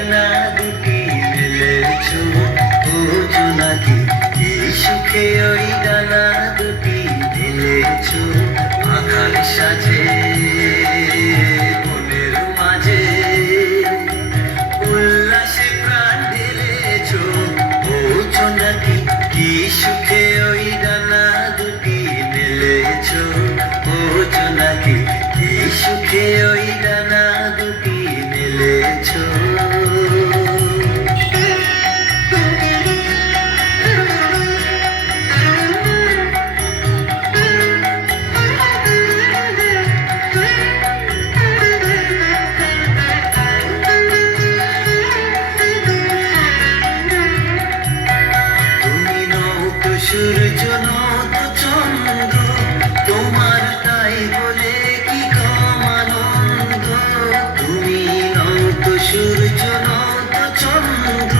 ডানা দুটি মেলেছো ও জোনাকি, কি সুখে ওই ডানা দুটি মেলেছো। আধার সাজে মনের মাঝে উল্লাসে প্রাণ ঢেলেছো ও জোনাকি, কি সুখে ওই ডানা দুটি মেলেছো ও জোনাকি, কি সুখে ওই ডানা দুটি মেলেছো। সূর্য নত চন্দ্র তোমার, তাই বলে কি কম আনন্দ। তুমি নত সূর্য নত চন্দ্র